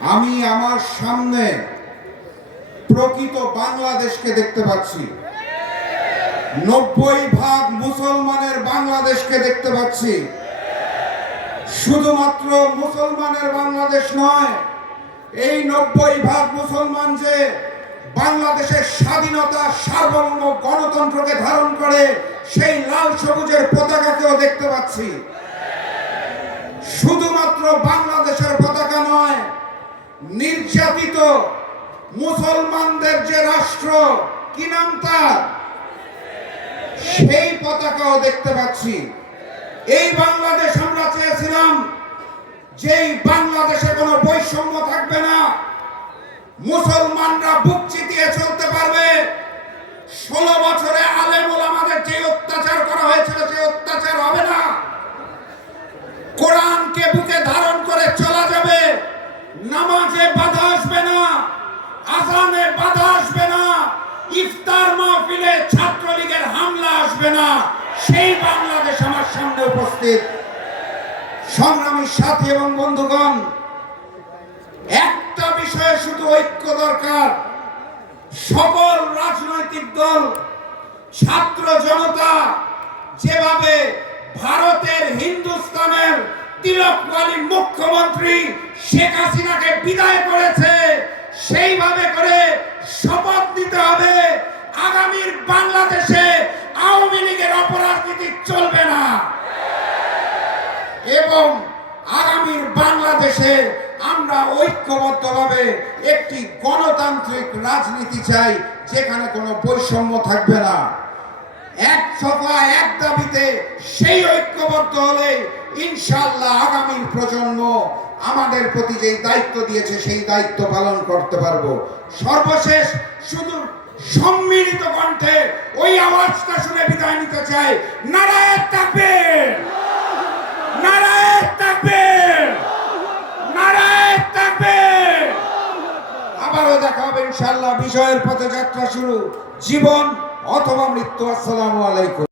আমি আমার সামনে প্রকৃত বাংলাদেশকে দেখতে পাচ্ছি। নব্বই ভাগ মুসলমানের বাংলাদেশকে দেখতে পাচ্ছি। শুধুমাত্র মুসলমানের বাংলাদেশ নয়, এই নব্বই ভাগ মুসলমান যে বাংলাদেশের স্বাধীনতা, সার্বভৌম গণতন্ত্রকে ধারণ করে, সেই লাল সবুজের পতাকাকেও দেখতে পাচ্ছি। শুধুমাত্র নয় নির্যাতিত মুসলমানদের যে রাষ্ট্র, কি নাম তার? সেই পতাকাও দেখতে পাচ্ছি। এই বাংলাদেশ আমরা চেয়েছিলাম, যেই বাংলাদেশে না সেই বাংলাদেশ আমার সামনে উপস্থিত। সংগ্রামী সাথী এবং বন্ধুগণ, একটা বিষয়ে শুধু ঐক্য দরকার। সকল রাজনৈতিক দল, ছাত্র জনতা, যেভাবে ভারতের হিন্দুস্তানের তিলকওয়ালী মুখ্যমন্ত্রী শেখ হাসিনাকে বিদায় করেছে, সেইভাবে করে শপথ নিতে হবে। আগামীর বাংলাদেশে এবং আগামীর বাংলাদেশে আমরা ঐক্যবদ্ধভাবে একটি গণতান্ত্রিক রাজনীতি চাই, যেখানে কোনো বৈষম্য থাকবে না। এক সফা, এক দাবিতে সেই ঐক্যবদ্ধ হলে ইনশাল্লাহ আগামীর প্রজন্ম আমাদের প্রতি যে দায়িত্ব দিয়েছে, সেই দায়িত্ব পালন করতে পারব। সর্বশেষ শুধু সম্মিলিত কণ্ঠে ওই আওয়াজটা শুনে বিদায় নিতে চাই। নারায়ণ থাকবে নারায়ণ থাকবে নারায়ণ থাকবে আবারও দেখা হবে ইনশাল্লাহ বিজয়ের পথে যাত্রা শুরু। জীবন অথবা মৃত্যু আসসালামু আলাইকুম।